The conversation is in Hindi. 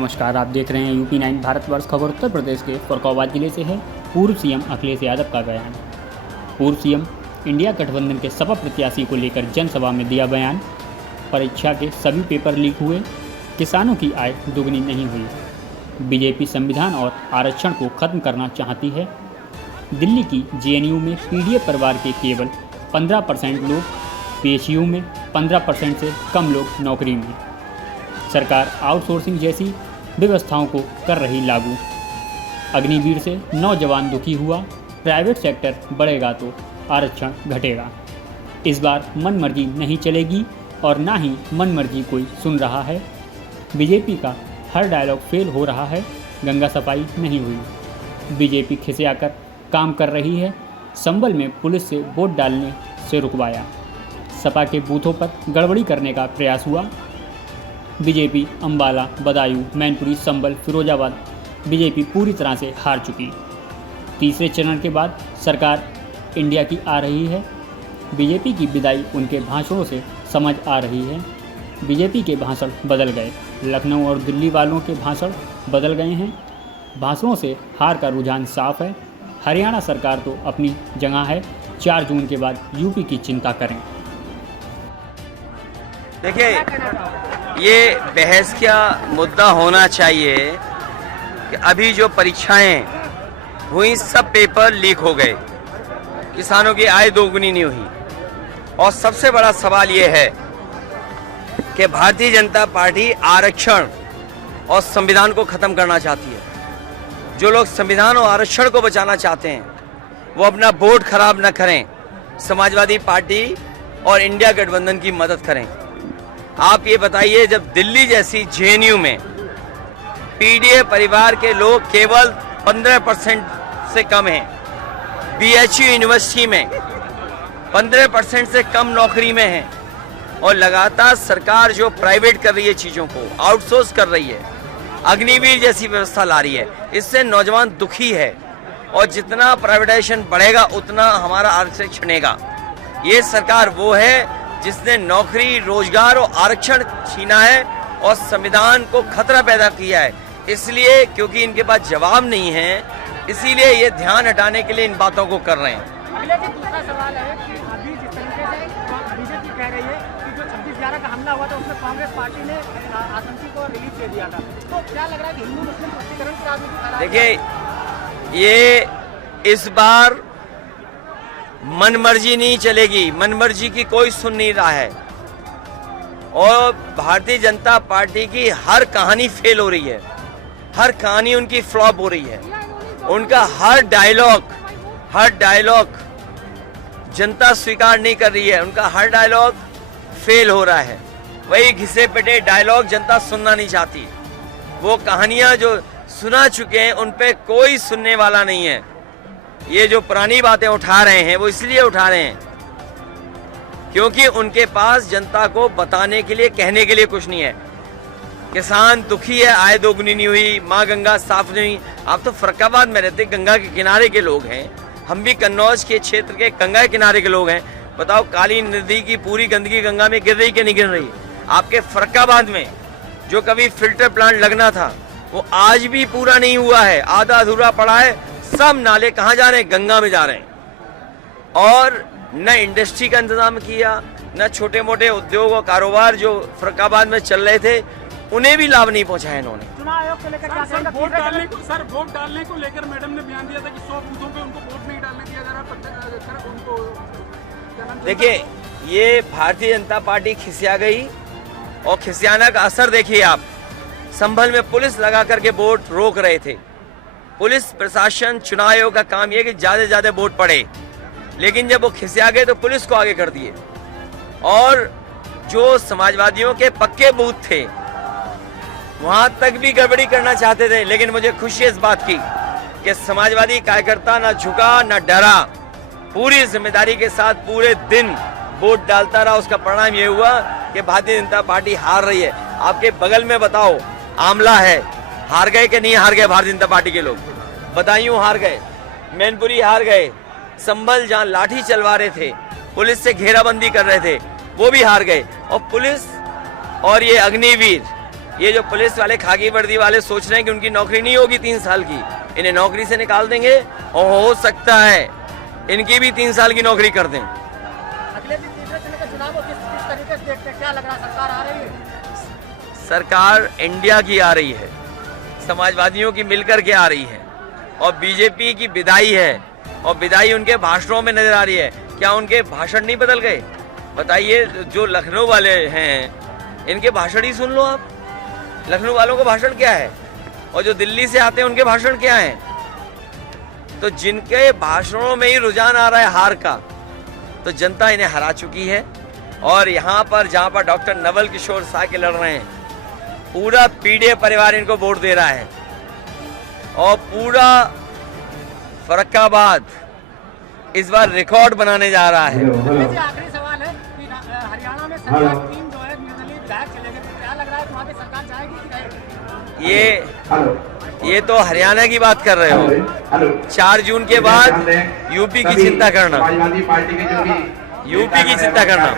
नमस्कार, आप देख रहे हैं यूपी 9 भारतवर्ष खबर। उत्तर प्रदेश के फरुखाबाद जिले से है। पूर्व सीएम अखिलेश यादव का बयान। पूर्व सीएम इंडिया गठबंधन के सपा प्रत्याशी को लेकर जनसभा में दिया बयान। परीक्षा के सभी पेपर लीक हुए, किसानों की आय दोगुनी नहीं हुई। बीजेपी संविधान और आरक्षण को खत्म करना चाहती है। दिल्ली की जेएनयू में पीडीए परिवार के केवल 15% लोग, पीएचयू में 15% से कम लोग नौकरी में। सरकार आउटसोर्सिंग जैसी व्यवस्थाओं को कर रही लागू। अग्निवीर से नौजवान दुखी हुआ, प्राइवेट सेक्टर बढ़ेगा तो आरक्षण घटेगा। इस बार मनमर्जी नहीं चलेगी और ना ही मनमर्जी कोई सुन रहा है। बीजेपी का हर डायलॉग फेल हो रहा है। गंगा सफाई नहीं हुई, बीजेपी खिसियाकर काम कर रही है। संभल में पुलिस से वोट डालने से रुकवाया। सपा के बूथों पर गड़बड़ी करने का प्रयास हुआ। बीजेपी अंबाला, बदायूं, मैनपुरी, संभल, फिरोजाबाद बीजेपी पूरी तरह से हार चुकी। तीसरे चरण के बाद सरकार इंडिया की आ रही है। बीजेपी की विदाई उनके भाषणों से समझ आ रही है। बीजेपी के भाषण बदल गए। लखनऊ और दिल्ली वालों के भाषण बदल गए हैं। भाषणों से हार का रुझान साफ है। हरियाणा सरकार तो अपनी जगह है। 4 जून के बाद यूपी की चिंता करें। देखिए, ये बहस का मुद्दा होना चाहिए कि अभी जो परीक्षाएं हुई सब पेपर लीक हो गए, किसानों की आय दोगुनी नहीं हुई। और सबसे बड़ा सवाल ये है कि भारतीय जनता पार्टी आरक्षण और संविधान को खत्म करना चाहती है। जो लोग संविधान और आरक्षण को बचाना चाहते हैं वो अपना वोट खराब न करें, समाजवादी पार्टी और इंडिया गठबंधन की मदद करें। आप ये बताइए, जब दिल्ली जैसी जेएनयू में पीडीए परिवार के लोग केवल 15% से कम हैं, बीएचयू यूनिवर्सिटी में 15% से कम नौकरी में हैं, और लगातार सरकार जो प्राइवेट कर रही है, चीज़ों को आउटसोर्स कर रही है, अग्निवीर जैसी व्यवस्था ला रही है, इससे नौजवान दुखी है। और जितना प्राइवेटाइजेशन बढ़ेगा उतना हमारा आरक्षण छिनेगा। ये सरकार वो है जिसने नौकरी, रोजगार और आरक्षण छीना है और संविधान को खतरा पैदा किया है। इसलिए क्योंकि इनके पास जवाब नहीं है, इसीलिए ये ध्यान हटाने के लिए इन बातों को कर रहे हैं। अगले जी दूसरा सवाल है कि अभी जिस तरीके से बीजेपी कह रही है कि जो 26/11 का हमला हुआ था उसमें कांग्रेस पार्टी ने आतंकी को रिलीफ दे दिया था, तो क्या लग रहा है कि हिंदू मुस्लिम तुष्टिकरण की राजनीति? देखिए, ये इस बार मनमर्जी नहीं चलेगी। मनमर्जी की कोई सुन नहीं रहा है और भारतीय जनता पार्टी की हर कहानी फेल हो रही है। हर कहानी उनकी फ्लॉप हो रही है। उनका हर डायलॉग जनता स्वीकार नहीं कर रही है। उनका हर डायलॉग फेल हो रहा है। वही घिसे पिटे डायलॉग जनता सुनना नहीं चाहती। वो कहानियां जो सुना चुके हैं उन पे कोई सुनने वाला नहीं है। ये जो पुरानी बातें उठा रहे हैं वो इसलिए उठा रहे हैं क्योंकि उनके पास जनता को बताने के लिए, कहने के लिए कुछ नहीं है। किसान दुखी है, आय दोगुनी नहीं हुई, माँ गंगा साफ नहीं हुई। आप तो फरुखाबाद में रहते, गंगा के किनारे के लोग हैं। हम भी कन्नौज के क्षेत्र के गंगा के किनारे के लोग हैं। बताओ, काली नदी की पूरी गंदगी गंगा में गिर रही कि नहीं गिर रही? आपके फरुखाबाद में जो कभी फिल्टर प्लांट लगना था वो आज भी पूरा नहीं हुआ है, आधा अधूरा पड़ा है। सब नाले कहाँ जा रहे हैं? गंगा में जा रहे हैं। और न इंडस्ट्री का इंतजाम किया, न छोटे मोटे उद्योग और कारोबार जो फरुखाबाद में चल रहे थे उन्हें भी लाभ नहीं पहुंचाया इन्होंने। चुनाव आयोग को लेकर क्या कहेंगे? वोट डालने को लेकर मैडम ने बयान दिया था कि 100 बूथों पे उनको वोट नहीं डालने दिया जा रहा। उनको देखिए, ये भारतीय जनता पार्टी खिसिया गई और खिसियाना का असर देखिए आप। संभल में पुलिस लगा करके वोट रोक रहे थे। पुलिस प्रशासन, चुनाव आयोग का काम यह कि ज्यादा से ज्यादा वोट पड़े, लेकिन जब वो खिसिया गए तो पुलिस को आगे कर दिए। और जो समाजवादियों के पक्के बूथ थे वहां तक भी गड़बड़ी करना चाहते थे। लेकिन मुझे खुशी है इस बात की कि समाजवादी कार्यकर्ता ना झुका ना डरा, पूरी जिम्मेदारी के साथ पूरे दिन वोट डालता रहा। उसका परिणाम ये हुआ कि भारतीय जनता पार्टी हार रही है। आपके बगल में बताओ, आमला है, हार गए कि नहीं हार गए भारतीय जनता पार्टी के लोग? बदायूं हार गए, मैनपुरी हार गए, संभल जहां लाठी चलवा रहे थे, पुलिस से घेराबंदी कर रहे थे, वो भी हार गए। और पुलिस और ये अग्निवीर ये जो पुलिस वाले खाकी वर्दी वाले सोच रहे हैं कि उनकी नौकरी नहीं होगी 3 साल की, इन्हें नौकरी से निकाल देंगे और हो सकता है इनकी भी 3 साल की नौकरी कर दें। अगले दिन तीसरे चरण का चुनाव को किस तरीके से देखते हैं? क्या लग रहा है, सरकार आ रही है? सरकार इंडिया की आ रही है, समाजवादियों की मिलकर के आ रही है और बीजेपी की विदाई है और विदाई उनके भाषणों में नजर आ रही है। क्या उनके भाषण नहीं बदल गए? बताइए, जो लखनऊ वाले हैं इनके भाषण ही सुन लो आप। लखनऊ वालों का भाषण क्या है और जो दिल्ली से आते हैं उनके भाषण क्या हैं? तो जिनके भाषणों में ही रुझान आ रहा है हार का, तो जनता इन्हें हरा चुकी है। और यहाँ पर जहाँ पर डॉक्टर नवल किशोर शाह के लड़ रहे हैं, पूरा पीढ़े परिवार इनको वोट दे रहा है और पूरा फर्रुखाबाद इस बार रिकॉर्ड बनाने जा रहा है। जी, आखिरी सवाल है कि हरियाणा में सरकार 3 जो है निर्दलीय विधायक चले गए, तो क्या लग रहा है वहाँ पे सरकार जाएगी कि रहेगी? ये तो हरियाणा की बात कर रहे हो। 4 जून के बाद यूपी की चिंता करना, यूपी की चिंता करना।